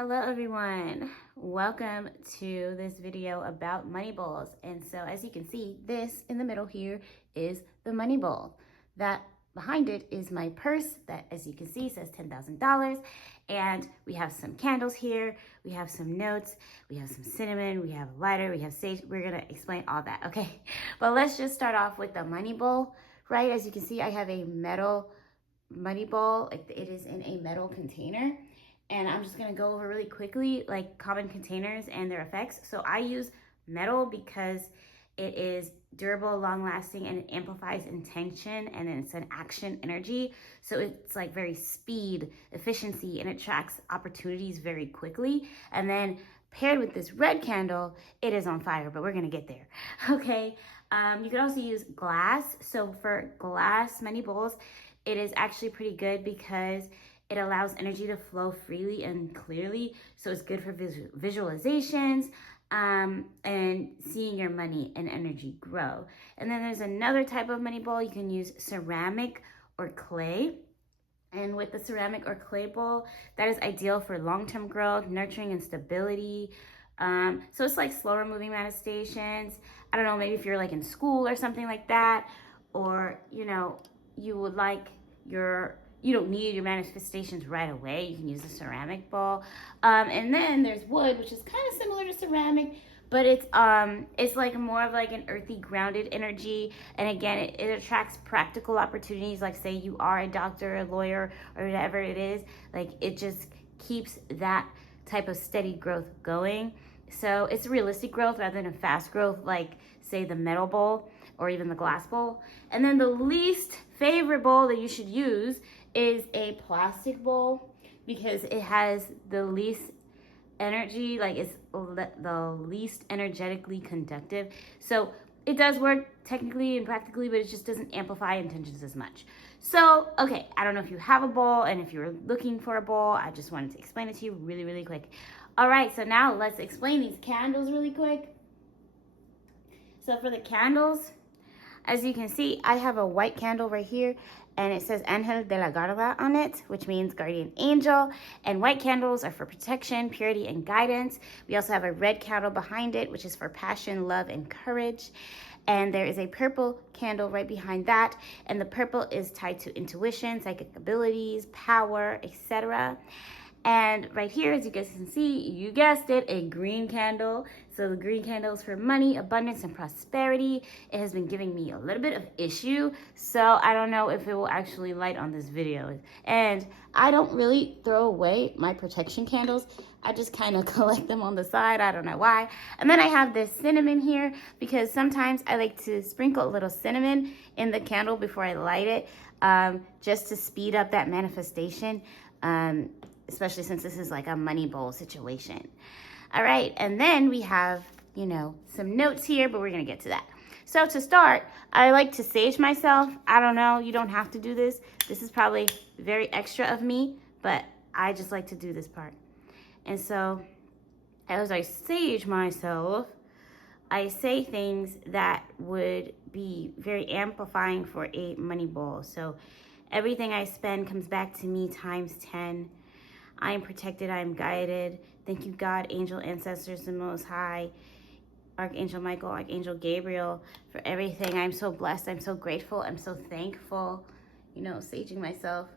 Hello everyone, welcome to this video about money bowls. And so as you can see, this in the middle here is the money bowl. That behind it is my purse that, as you can see, says $10,000. And we have some candles here, we have some notes, we have some cinnamon, we have a lighter, we have sage. We're gonna explain all that, okay? But let's just start off with the money bowl, right? As you can see, I have a metal money bowl. It is in a metal container. And I'm just gonna go over really quickly like common containers and their effects. So I use metal because it is durable, long lasting, and it amplifies intention, and it's an action energy. So it's like very speed, efficiency, and it tracks opportunities very quickly. And then paired with this red candle, it is on fire, but we're gonna get there, okay? You can also use glass. So for glass money bowls, it is actually pretty good because it allows energy to flow freely and clearly. So it's good for visualizations and seeing your money and energy grow. And then there's another type of money bowl. You can use ceramic or clay. And with the ceramic or clay bowl, that is ideal for long-term growth, nurturing, and stability. So it's like slower moving manifestations. I don't know, maybe if you're like in school or something like that, or, you know, you would like you don't need your manifestations right away. You can use a ceramic bowl. And then there's wood, which is kind of similar to ceramic, but it's like more of like an earthy, grounded energy. And again, it attracts practical opportunities. Like say you are a doctor, a lawyer, or whatever it is. Like it just keeps that type of steady growth going. So it's realistic growth rather than fast growth, like say the metal bowl or even the glass bowl. And then the least favorite bowl that you should use is a plastic bowl because it has the least energy, like it's the least energetically conductive. So it does work technically and practically, but it just doesn't amplify intentions as much. So, okay, I don't know if you have a bowl, and if you're looking for a bowl, I just wanted to explain it to you really, really quick. All right, so now let's explain these candles really quick. So for the candles, as you can see, I have a white candle right here, and it says Angel de la Guarda on it, which means guardian angel. And white candles are for protection, purity, and guidance. We also have a red candle behind it, which is for passion, love, and courage. And there is a purple candle right behind that. And the purple is tied to intuition, psychic abilities, power, etc. And right here, as you guys can see, you guessed it, a green candle. So the green candle is for money, abundance, and prosperity. It has been giving me a little bit of issue, so I don't know if it will actually light on this video. And I don't really throw away my protection candles. I just kind of collect them on the side. I don't know why. And then I have this cinnamon here because sometimes I like to sprinkle a little cinnamon in the candle before I light it, just to speed up that manifestation. Especially since this is like a money bowl situation. All right, and then we have, you know, some notes here, but we're gonna get to that. So to start, I like to sage myself. I don't know, you don't have to do this. This is probably very extra of me, but I just like to do this part. And so as I sage myself, I say things that would be very amplifying for a money bowl. So everything I spend comes back to me times 10. I am protected, I am guided. Thank you, God, angel, ancestors, the Most High, Archangel Michael, Archangel Gabriel, for everything. I'm so blessed, I'm so grateful, I'm so thankful. You know, saging myself.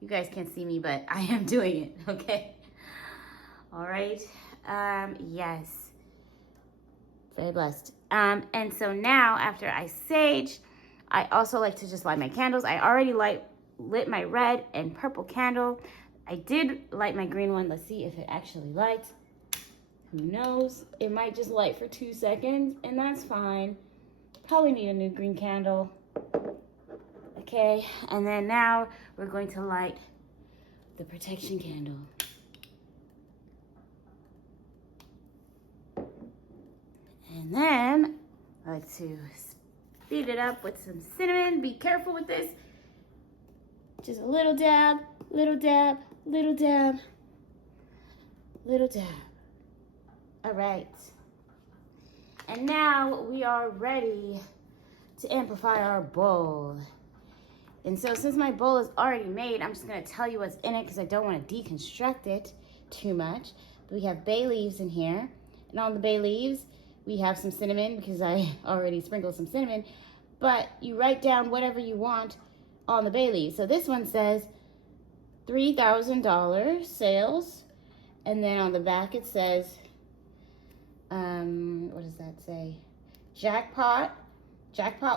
You guys can't see me, but I am doing it, okay? All right, yes, very blessed. And so now, after I sage, I also like to just light my candles. I already lit my red and purple candle. I did light my green one. Let's see if it actually lights. Who knows? It might just light for 2 seconds, and that's fine. Probably need a new green candle. Okay, and then now we're going to light the protection candle. And then I like to speed it up with some cinnamon. Be careful with this. Just a little dab, little dab, little dab, little dab. All right. And now we are ready to amplify our bowl. And so since my bowl is already made, I'm just gonna tell you what's in it because I don't want to deconstruct it. too much. We have bay leaves in here. And on the bay leaves, we have some cinnamon because I already sprinkled some cinnamon. But you write down whatever you want on the bay leaves. So this one says $3,000 sales. And then on the back it says, what does that say? Jackpot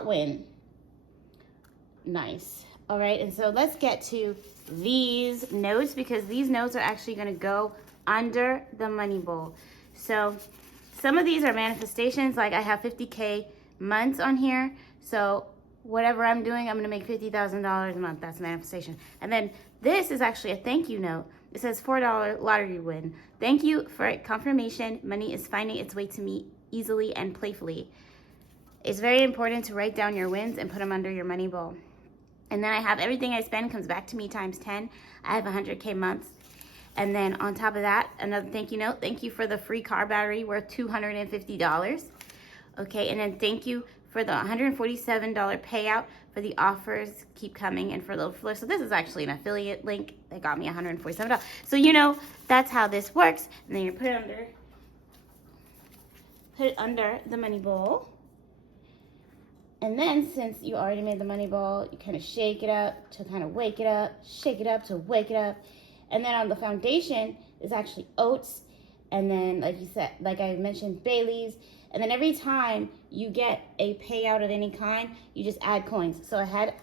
win. Nice. All right, and so let's get to these notes because these notes are actually going to go under the money bowl. So some of these are manifestations, like I have 50K months on here. So whatever I'm doing, I'm going to make $50,000 a month. That's manifestation. And then this is actually a thank you note. It says $4 lottery win. Thank you for confirmation. Money is finding its way to me easily and playfully. It's very important to write down your wins and put them under your money bowl. And then I have everything I spend comes back to me times 10. I have 100K months. And then on top of that, another thank you note. Thank you for the free car battery worth $250. Okay, and then thank you for the $147 payout for the offers keep coming and for the floor. So this is actually an affiliate link that got me $147. So you know that's how this works. And then you put it under the money bowl. And then since you already made the money bowl, you kind of shake it up to kind of wake it up, shake it up to wake it up. And then on the foundation is actually oats. And then like you said, like I mentioned, bay leaves. And then every time you get a payout of any kind, you just add coins. So I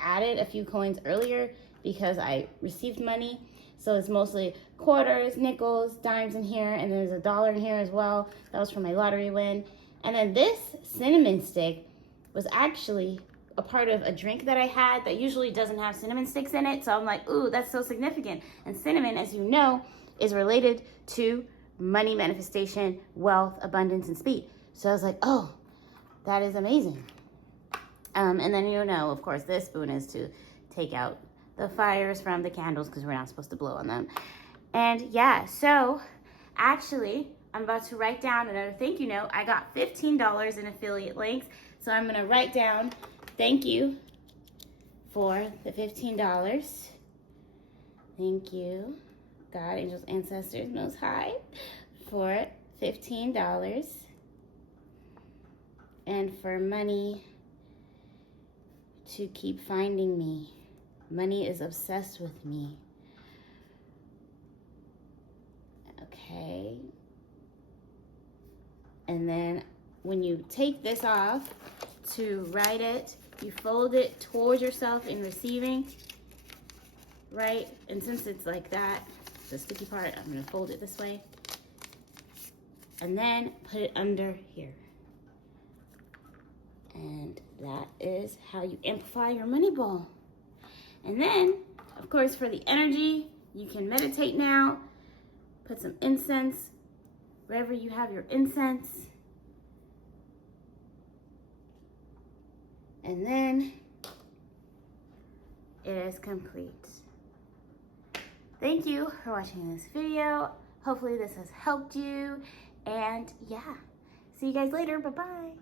added a few coins earlier because I received money. So it's mostly quarters, nickels, dimes in here, and there's $1 in here as well. That was from my lottery win. And then this cinnamon stick was actually a part of a drink that I had that usually doesn't have cinnamon sticks in it. So I'm like, ooh, that's so significant. And cinnamon, as you know, is related to money manifestation, wealth, abundance, and speed. So I was like, oh, that is amazing. And then, you know, of course, this spoon is to take out the fires from the candles because we're not supposed to blow on them. And yeah, so actually, I'm about to write down another thank you note. I got $15 in affiliate links. So I'm going to write down thank you for the $15. Thank you, God, angels, ancestors, most high, for $15. And for money to keep finding me. Money is obsessed with me. Okay. And then when you take this off to write it, you fold it towards yourself in receiving, right? And since it's like that, the sticky part, I'm gonna fold it this way. And then put it under here. And that is how you amplify your money ball. And then, of course, for the energy, you can meditate now. Put some incense wherever you have your incense. And then it is complete. Thank you for watching this video. Hopefully this has helped you. And yeah, see you guys later. Bye-bye.